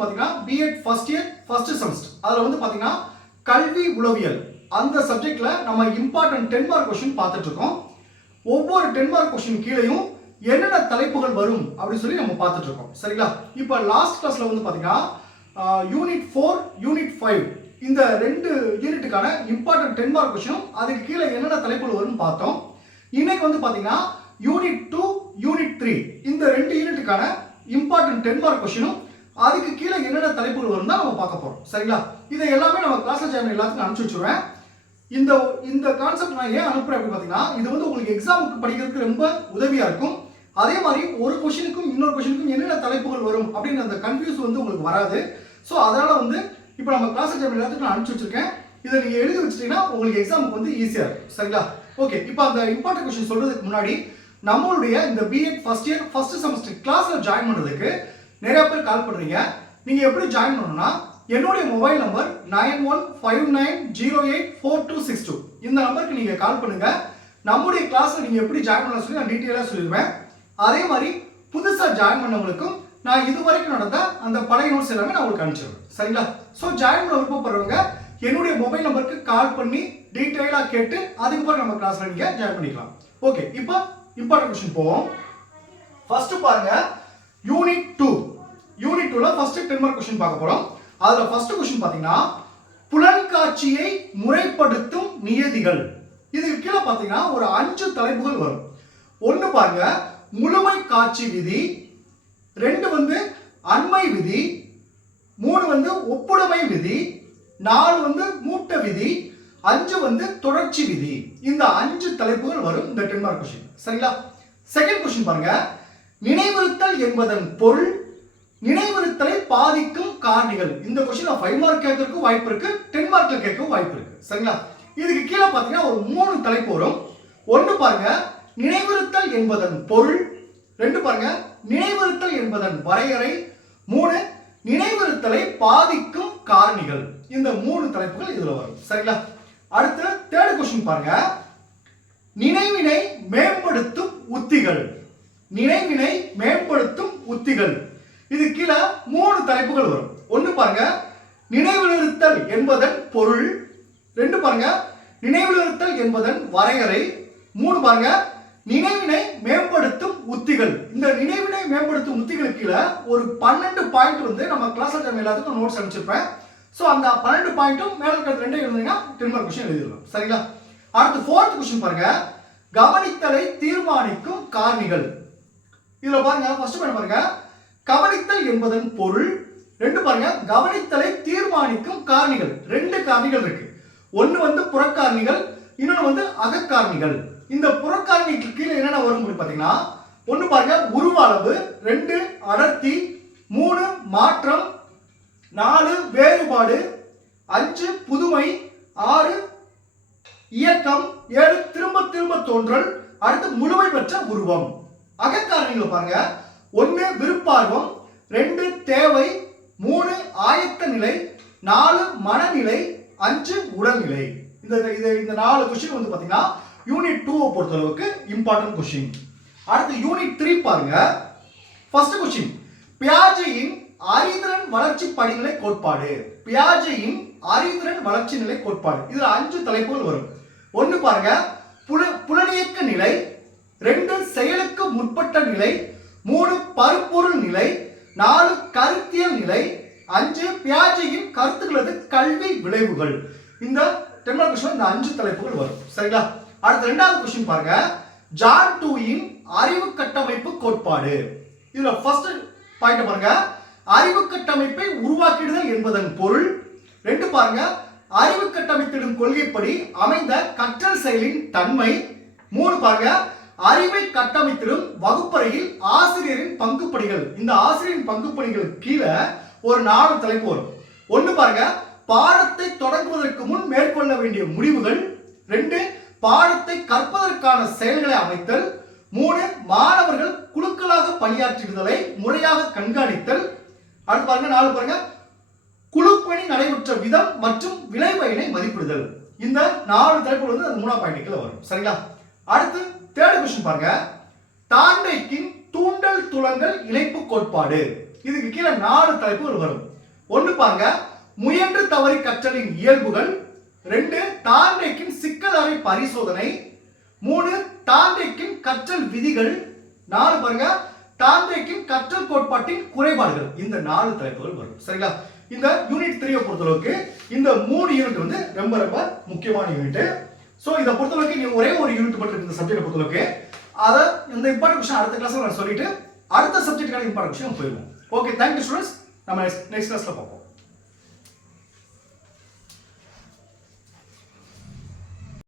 பார்த்தீங்கன்னா BEd first year first semester அதில் வந்து பார்த்தீங்கன்னா கல்வி உளவியல். அந்த சப்ஜெக்டில் நம்ம இம்பார்ட்டன்ட் டென் மார்க் கொஸ்டின் பார்த்துட்ருக்கோம் ஒவ்வொரு டென் மார்க் கொஸ்டின் கீழேயும் என்னென்ன தலைப்புகள் வரும் அப்படின்னு சொல்லி நம்ம பார்த்துட்ருக்கோம் சரிங்களா? இப்போ லாஸ்ட் கிளாஸில் வந்து பார்த்தீங்கன்னா யூனிட் ஃபோர் யூனிட் ஃபைவ் இந்த ரெண்டு யூனிட்டுக்கான இம்பார்ட்டன்ட் டென் மார்க் கொஸ்டினும் அதுக்கு கீழே என்னென்ன தலைப்புகள் வரும்னு பார்த்தோம். இன்னைக்கு வந்து பார்த்தீங்கன்னா யூனிட் டூ யூனிட் த்ரீ இந்த ரெண்டு யூனிட்டுக்கான இம்பார்ட்டன்ட் டென் மார்க் கொஸ்டினும் அதுக்கு கீழே என்னென்ன தலைப்புகள் வரும் தான் நம்ம பார்க்க போகிறோம் சரிங்களா? இதை எல்லாமே நம்ம கிளாஸ்ல ஜாயின் எல்லாத்துக்கும் அனுப்பிச்சு வச்சுருவேன். இந்த இந்த கான்செப்ட் நான் ஏன் அனுப்புறேன் அப்படின்னு பார்த்தீங்கன்னா இது வந்து உங்களுக்கு எக்ஸாமுக்கு படிக்கிறதுக்கு ரொம்ப உதவியாக இருக்கும். அதே மாதிரி ஒரு கொஷினுக்கும் இன்னொரு கொஷினுக்கும் என்னென்ன தலைப்புகள் வரும் அப்படின்னு அந்த கன்ஃபியூஸ் வந்து உங்களுக்கு வராது. ஸோ அதனால் வந்து இப்போ நம்ம கிளாஸ் ஜாயின் எல்லாத்துக்கும் நான் அனுப்பிச்சு வச்சிருக்கேன். இதை நீங்கள் எழுதி வச்சிட்டீங்கன்னா உங்களுக்கு எக்ஸாமுக்கு வந்து ஈஸியாக இருக்கும். சரிங்களா? ஓகே இப்போ அந்த இம்பார்ட்டன்ட் கொஸ்டின் சொல்றதுக்கு முன்னாடி நம்மளுடைய இந்த BEd first year first semester கிளாஸில் ஜாயின் பண்ணுறதுக்கு நிறைய பேர் கால் பண்ணுறீங்க நீங்கள் எப்படி ஜாயின் பண்ணணும்னா என்னுடைய mobile number nine one five nine zero eight four two six two இந்த நம்பருக்கு நீங்கள் கால் பண்ணுங்கள் நம்முடைய கிளாஸில் நீங்கள் எப்படி ஜாயின் பண்ணலாம் சொல்லி நான் டீட்டெயிலாக சொல்லிடுவேன். அதே மாதிரி புதுசாக ஜாயின் பண்ணவங்களுக்கும் நான் இது வரைக்கும் நடந்த அந்த பழைய நோட்ஸ் எல்லாமே நான் உங்களுக்கு அனுப்பிச்சிடுவேன் சரிங்களா? ஸோ ஜாயின் பண்ண விருப்பப்படுறவங்க என்னுடைய மொபைல் நம்பருக்கு கால் பண்ணி டீட்டெயிலாக கேட்டு அதுக்கப்புறம் நம்ம கிளாஸில் நீங்கள் ஜாயின் பண்ணிக்கலாம். ஓகே இப்போ இம்பார்ட்டன்ட் கொஸ்டின் போவோம். ஃபர்ஸ்ட் பாருங்க யூனிட் டூ யூனிட் டூல ஃபர்ஸ்ட் டென் மார்க் கொஸ்டின் பார்க்க போறோம். அதுல ஃபர்ஸ்ட் கொஸ்டின் பாத்தீங்கன்னா புலன்காட்சியை முறைப்படுத்தும் நியதிகள். இதுக்கு கீழே பாத்தீங்கன்னா ஒரு அஞ்சு தலைப்புகள் வரும். ஒன்னு பாருங்க முழுமை காட்சி விதி ரெண்டு வந்து அண்மை விதி மூணு வந்து ஒப்புடைமை விதி நாலு வந்து மூட்ட விதி அஞ்சு வந்து தொடர்ச்சி விதி. இந்த அஞ்சு தலைப்புகள் வரும் இந்த டென் மார்க் கொஸ்டின் சரிங்களா? செகண்ட் கொஸ்டின் பாருங்க நினைவுறுத்தல் என்பதன் பொருள் நினைவுறுத்தலை பாதிக்கும் காரணிகள். இந்த கொஸ்டின் ஃபைவ் மார்க் கேட்கறதுக்கும் வாய்ப்பு இருக்கு டென் மார்க்ல கேட்கவும் வாய்ப்பு இருக்கு. சரிங்களா? இதுக்கு கீழே பார்த்தீங்கன்னா ஒரு மூணு தலைப்பு வரும். ஒன்று பாருங்க நினைவுறுத்தல் என்பதன் பொருள். ரெண்டு பாருங்க நினைவுறுத்தல் என்பதன் வரையறை. மூணு நினைவுறுத்தலை பாதிக்கும் காரணிகள். இந்த மூணு தலைப்புகள் இதுல வரும். சரிங்களா? அடுத்து தேர்ட் கொஸ்டின் பாருங்க. நினைவினை மேம்படுத்தும் உத்திகள். நினைவினை மேம்படுத்தும் உத்திகள். இது கீழே மூணு தலைப்புகள் வரும். ஒன்று பாருங்க நினைவுநிறுத்தல் என்பதன் பொருள். ரெண்டு பாருங்க நினைவுநிறுத்தல் என்பதன் வரையறை. மூணு பாருங்க நினைவினை மேம்படுத்தும் உத்திகள். இந்த நினைவினை மேம்படுத்தும் உத்திகளுக்கு கீழே ஒரு பன்னெண்டு பாயிண்ட் வந்து நம்ம கிளாஸ் எல்லாத்துக்கும் நோட்ஸ் அனுப்பிச்சிருப்பேன். ஸோ அந்த பன்னெண்டு பாயிண்ட்டும் மேல இருக்கிறது ரெண்டும் இருந்தீங்கன்னா டென் மார்க் கொஸ்டின் எழுதிடலாம். சரிங்களா? அடுத்து ஃபோர்த் கொஸ்டின் பாருங்க கவனித்தலை தீர்மானிக்கும் காரணிகள். இதுல பாருங்க ஃபர்ஸ்ட் பாயிண்ட் பாருங்க கவனித்தல் என்பதன் பொருள் ரெண்டு பாருங்க கவனித்தலை தீர்மானிக்கும் காரணிகள். ரெண்டு காரணிகள் இருக்கு. ஒன்னு வந்து புறக்காரணிகள் இன்னொன்னு வந்து அகக்காரணிகள். இந்த புறக்காரணிக்கு கீழே என்னென்ன வரும் பாத்தீங்கன்னா ஒன்னு பாருங்க உருவ அளவு ரெண்டு அடர்த்தி மூணு மாற்றம் நாலு வேறுபாடு அஞ்சு புதுமை ஆறு இயக்கம் ஏழு திரும்ப திரும்ப தோன்றல் அடுத்து முழுமை பெற்ற உருவம். அகக்காரணிகள் பாருங்க ஒன்று விருப்பார்வம் ரெண்டு தேவை மூணு ஆயத்த நிலை நாலு மனநிலை அஞ்சு உடல்நிலை. இந்த இது இந்த நாலு கொஸ்டின் வந்து பார்த்தீங்கன்னா யூனிட் டூவை பொறுத்தளவுக்கு இம்பார்ட்டன்ட் கொஸ்டின் அடுத்து யூனிட் த்ரீ பாருங்க. ஃபர்ஸ்ட் கொஸ்டின் பியாஜையின் அறிதிறன் வளர்ச்சி படிநிலை கோட்பாடு. பியாஜையின் அறிதிறன் வளர்ச்சி நிலை கோட்பாடு. இதில் அஞ்சு தலைப்புகள் வரும். ஒன்று பாருங்க. புல புலனியக்க நிலை ரெண்டு செயலுக்கு முற்பட்ட நிலை மூணு பருப்பொருள் நிலை நாலு கருத்தியல் நிலை அஞ்சு பியாஜையின் கருத்துக்களது கல்வி விளைவுகள். இந்த டெம்பர் கொஸ்டின் இந்த அஞ்சு தலைப்புகள் வரும். சரிங்களா? அடுத்த ரெண்டாவது கொஸ்டின் பாருங்க. ஜான் டூயின் அறிவு கட்டமைப்பு கோட்பாடு. இதுல ஃபர்ஸ்ட் பாயிண்ட் பாருங்க. அறிவு கட்டமைப்பை உருவாக்கிடுதல் என்பதன் பொருள். ரெண்டு பாருங்க. அறிவு கட்டமைத்திடும் கொள்கைப்படி அமைந்த கற்றல் செயலின் தன்மை. மூணு பாருங்க. அறிவை கட்டமைத்திடும் வகுப்பறையில் ஆசிரியரின் பங்குப்பணிகள். இந்த ஆசிரியரின் பங்குப்பணிகள் கீழே ஒரு நாலு தலைப்பு வரும் ஒன்று பாருங்க பாடத்தை தொடங்குவதற்கு முன் மேற்கொள்ள வேண்டிய முடிவுகள். ரெண்டு பாடத்தை கற்பதற்கான செயல்களை அமைத்தல். மூணு மாணவர்கள் குழுக்களாக பணியாற்றுதலை முறையாக கண்காணித்தல். அடுத்து பாருங்க நாலு பாருங்க குழுப்பணி நடைபெற்ற விதம் மற்றும் விளைவையினை மதிப்பிடுதல். இந்த நாலு தலைப்புகள் வந்து அது மூணாம் பாயிண்ட்ல வரும். சரிங்களா? அடுத்து தேர்ட் கொஸ்டின் பாருங்க. தாண்டைக்கின் தூண்டல் துளங்கள் இணைப்பு கோட்பாடு. இதுக்கு கீழே நாலு தலைப்புகள் வரும். ஒன்று பாருங்க. முயன்று தவறி கற்றலின் இயல்புகள். ரெண்டு தாண்டைக்கின் சிக்கல் அறை பரிசோதனை. மூணு தாண்டைக்கின் கற்றல் விதிகள். நாலு பாருங்க. தாந்தைக்கின் கற்றல் கோட்பாட்டின் குறைபாடுகள். இந்த நாலு தலைப்புகள் வரும். சரிங்களா? இந்த யூனிட் த்ரீயை பொறுத்தளவுக்கு இந்த மூணு யூனிட் வந்து ரொம்ப ரொம்ப முக்கியமான யூனிட் ஸோ இதை பொறுத்தளவுக்கு நீ ஒரே ஒரு யூனிட் மட்டும் இந்த சப்ஜெக்ட் பொறுத்தளவுக்கு. அதை இந்த இம்பார்ட்டன் கொஸ்டின் அடுத்த கிளாஸில் நான் சொல்லிட்டு அடுத்த சப்ஜெக்ட்டுக்கான இம்பார்ட்டன் கொஸ்டின் போயிடுவோம். ஓகே தேங்க்யூ ஸ்டூடெண்ட்ஸ் நம்ம நெக்ஸ்ட் கிளாஸில் பார்ப்போம்.